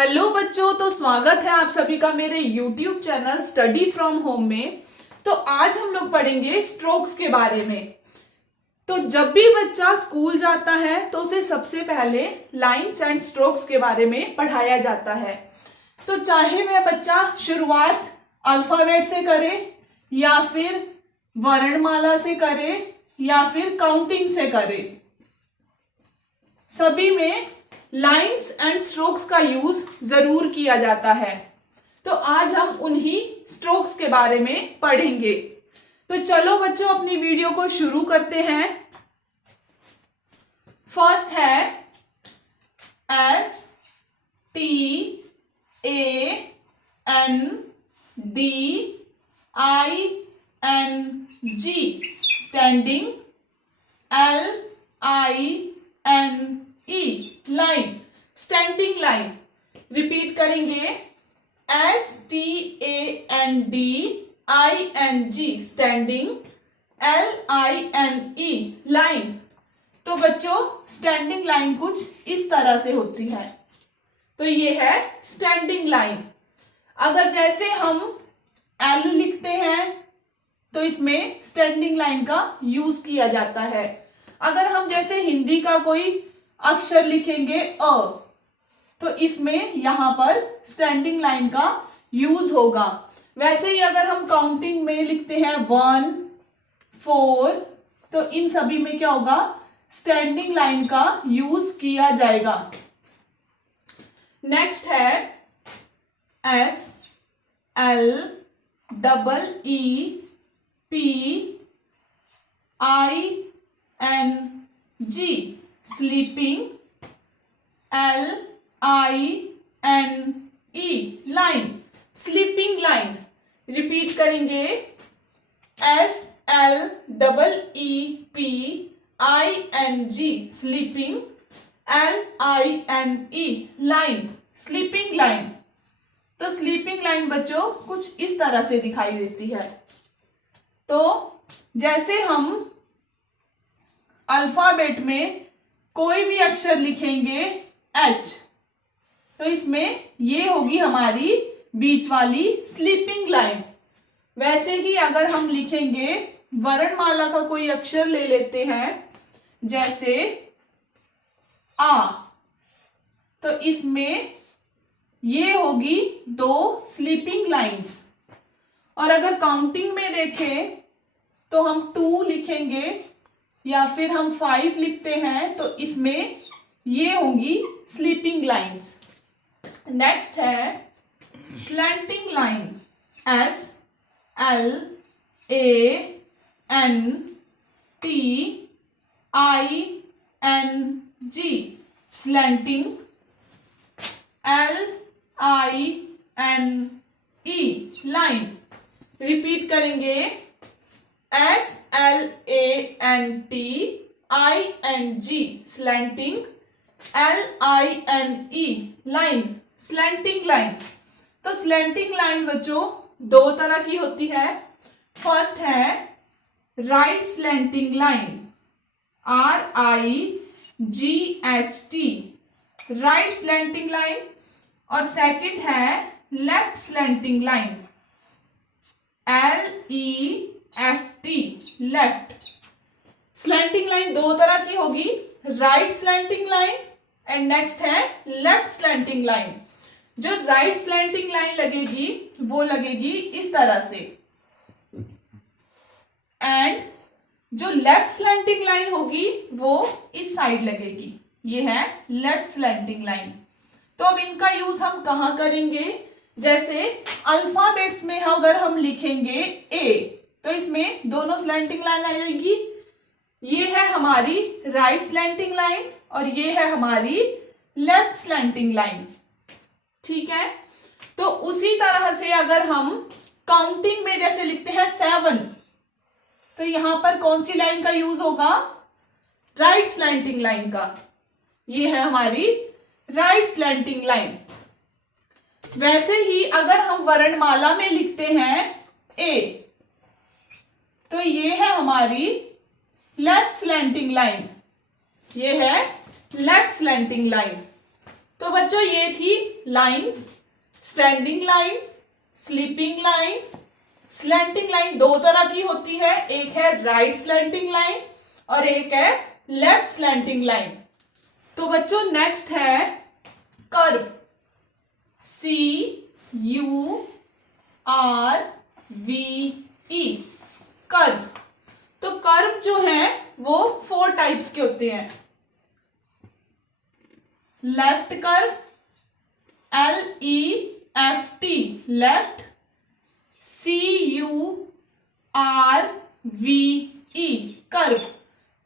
Hello बच्चों, तो स्वागत है आप सभी का मेरे YouTube channel study from home में। तो आज हम लोग पढ़ेंगे स्ट्रोक्स के बारे में। तो जब भी बच्चा स्कूल जाता है तो उसे सबसे पहले लाइंस एंड स्ट्रोक्स के बारे में पढ़ाया जाता है। तो चाहे वह बच्चा शुरुआत अल्फाबेट से करे या फिर वर्णमाला से करे या फिर काउंटिंग से करे, सभी में लाइंस एंड स्ट्रोक्स का यूज जरूर किया जाता है। तो आज हम उन्हीं स्ट्रोक्स के बारे में पढ़ेंगे। तो चलो बच्चों, अपनी वीडियो को शुरू करते हैं। फर्स्ट है STANDING, standing, LINE, line, standing line. Repeat करेंगे, STANDING, स्टैंडिंग, LINE, लाइन। तो बच्चों, स्टैंडिंग लाइन कुछ इस तरह से होती है। तो ये है स्टैंडिंग लाइन। अगर जैसे हम L लिखते हैं तो इसमें स्टैंडिंग लाइन का यूज किया जाता है। अगर हम जैसे हिंदी का कोई अक्षर लिखेंगे अ, तो इसमें यहां पर स्टैंडिंग लाइन का यूज होगा। वैसे ही अगर हम काउंटिंग में लिखते हैं 1, 4, तो इन सभी में क्या होगा, स्टैंडिंग लाइन का यूज किया जाएगा। नेक्स्ट है SLEEPING, sleeping, LINE, line, sleeping line. Repeat करेंगे, SLEEPING, sleeping, LINE, line, sleeping line. तो स्लीपिंग लाइन बच्चों कुछ इस तरह से दिखाई देती है। तो जैसे हम अल्फाबेट में कोई भी अक्षर लिखेंगे H, तो इसमें ये होगी हमारी बीच वाली स्लीपिंग लाइन। वैसे ही अगर हम लिखेंगे वर्णमाला का कोई अक्षर ले लेते हैं जैसे आ, तो इसमें ये होगी 2 स्लीपिंग लाइंस। और अगर काउंटिंग में देखें तो हम 2 लिखेंगे या फिर हम 5 लिखते हैं तो इसमें ये होंगी स्लीपिंग लाइंस। नेक्स्ट है slanting line, SLANTING, slanting, LINE, line. Repeat करेंगे, SLANTING, slanting, LINE, line, slanting line. तो स्लैंटिंग लाइन बच्चों 2 तरह की होती है। फर्स्ट है right slanting line, RIGHT, right slanting line. और सेकंड है left slanting line, LEFT, left. Slanting line 2 तरह की होगी, right slanting line and next है लेफ्ट स्लैंटिंग लाइन। जो राइट स्लैंटिंग लाइन लगेगी वो लगेगी इस तरह से, एंड जो लेफ्ट स्लैंटिंग लाइन होगी वो इस साइड लगेगी। ये है लेफ्ट स्लैंटिंग लाइन। तो अब इनका यूज हम कहाँ करेंगे, जैसे अल्फाबेट्स में अगर हम लिखेंगे ए, तो इसमें दोनों स्लैंटिंग लाइन आ जाएगी। ये है हमारी राइट स्लैंटिंग लाइन और ये है हमारी लेफ्ट स्लैंटिंग लाइन। ठीक है। तो उसी तरह से अगर हम काउंटिंग में जैसे लिखते हैं 7, तो यहां पर कौन सी लाइन का यूज होगा, राइट स्लैंटिंग लाइन का। ये है हमारी राइट स्लैंटिंग लाइन। वैसे ही अगर हम वर्णमाला में लिखते हैं ए, तो ये है हमारी लेफ्ट स्लैंटिंग लाइन। ये है लेफ्ट स्लैंटिंग लाइन। तो बच्चों ये थी lines, standing line, sleeping line. Slanting line दो तरह की होती है, एक है राइट स्लैंटिंग लाइन और एक है लेफ्ट स्लैंटिंग लाइन। तो बच्चों नेक्स्ट है कर्व, CURVE, कर्व। तो कर्व जो है वो 4 टाइप्स के होते हैं। Left curve, LEFT, left, CURVE, curve,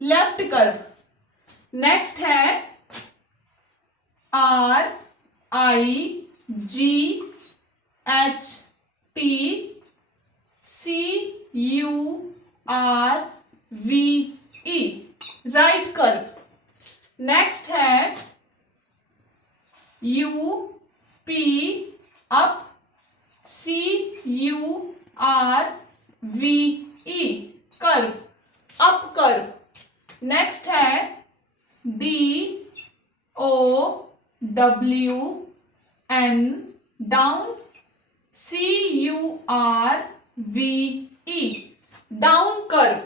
left curve. Next है RIGHTCURVE, राइट कर्व। नेक्स्ट है UP, up, CURVE, curve, up curve. Next है DOWN, down, CURVE, down curve.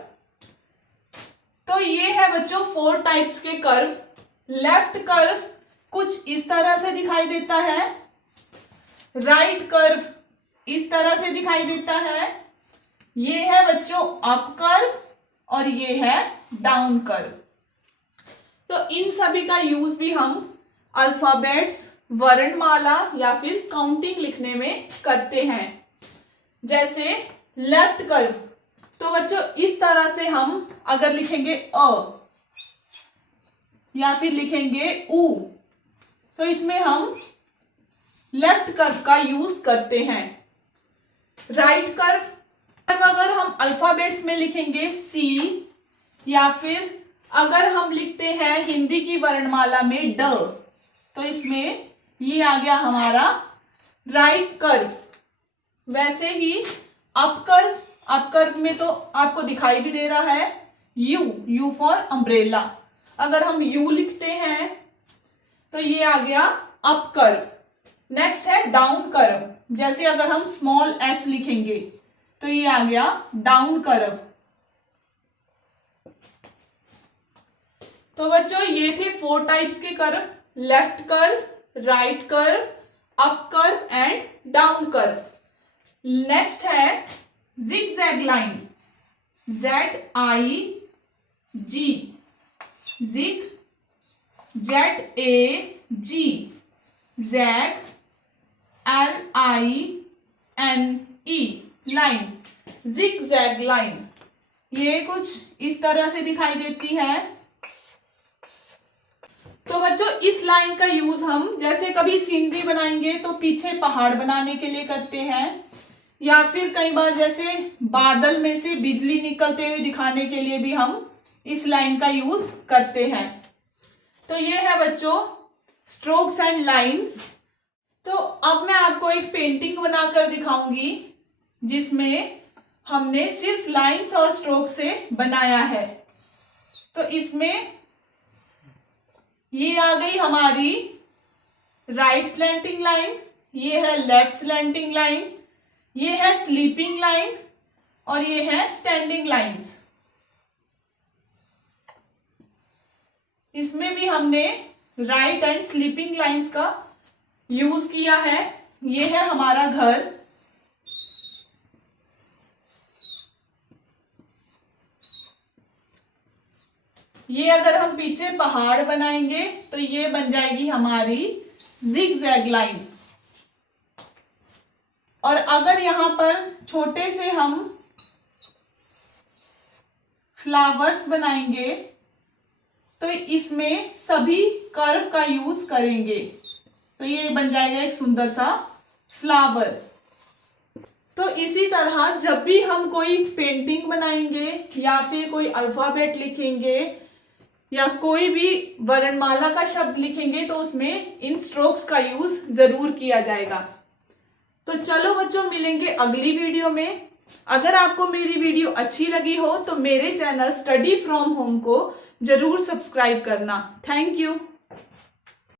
तो ये है बच्चों 4 टाइप्स के कर्व। लेफ्ट कर्व कुछ इस तरह से दिखाई देता है, राइट कर्व इस तरह से दिखाई देता है, ये है बच्चों अप कर्व और ये है डाउन कर्व। तो इन सभी का यूज भी हम अल्फाबेट्स, वर्णमाला या फिर काउंटिंग लिखने में करते हैं। जैसे लेफ्ट कर्व, तो बच्चों इस तरह से हम अगर लिखेंगे अ या फिर लिखेंगे उ, तो इसमें हम लेफ्ट कर्व का यूज करते हैं। राइट कर्व अगर हम अल्फाबेट्स में लिखेंगे सी, या फिर अगर हम लिखते हैं हिंदी की वर्णमाला में ड, तो इसमें ये आ गया हमारा राइट कर्व। वैसे ही अप कर्व में तो आपको दिखाई भी दे रहा है यू फॉर अम्ब्रेला। अगर हम यू लिखते हैं तो ये आ गया अप कर्व। नेक्स्ट है डाउन कर्व, जैसे अगर हम स्मॉल h लिखेंगे तो ये आ गया डाउन कर्व। तो बच्चों ये थे 4 टाइप्स के curve, left curve, right curve, up curve and down curve. Next है zigzag line, ZIG, zig, ZAG, zag, LINE, line, zigzag line. ये कुछ इस तरह से दिखाई देती है। तो बच्चों इस लाइन का यूज हम जैसे कभी सीनरी बनाएंगे तो पीछे पहाड़ बनाने के लिए करते हैं, या फिर कई बार जैसे बादल में से बिजली निकलते हुए दिखाने के लिए भी हम इस लाइन का यूज करते हैं। तो ये है बच्चों स्ट्रोक्स एंड लाइंस। तो अब मैं आपको एक पेंटिंग बनाकर दिखाऊंगी जिसमें हमने सिर्फ लाइंस और स्ट्रोक से बनाया है। तो इसमें ये आ गई हमारी राइट स्लैंटिंग लाइन, ये है लेफ्ट स्लैंटिंग लाइन, ये है स्लीपिंग लाइन और ये है स्टैंडिंग लाइंस। इसमें भी हमने राइट एंड स्लीपिंग लाइंस का यूज किया है। ये है हमारा घर, ये अगर हम पीछे पहाड़ बनाएंगे तो ये बन जाएगी हमारी जिगजैग लाइन। और अगर यहां पर छोटे से हम फ्लावर्स बनाएंगे तो इसमें सभी कर्व का यूज करेंगे, तो ये बन जाएगा एक सुंदर सा फ्लावर। तो इसी तरह जब भी हम कोई पेंटिंग बनाएंगे या फिर कोई अल्फाबेट लिखेंगे या कोई भी वर्णमाला का शब्द लिखेंगे तो उसमें इन स्ट्रोक्स का यूज जरूर किया जाएगा। तो चलो बच्चों मिलेंगे अगली वीडियो में। अगर आपको मेरी वीडियो अच्छी लगी हो तो मेरे चैनल स्टडी फ्रॉम होम को जरूर सब्सक्राइब करना। Thank you.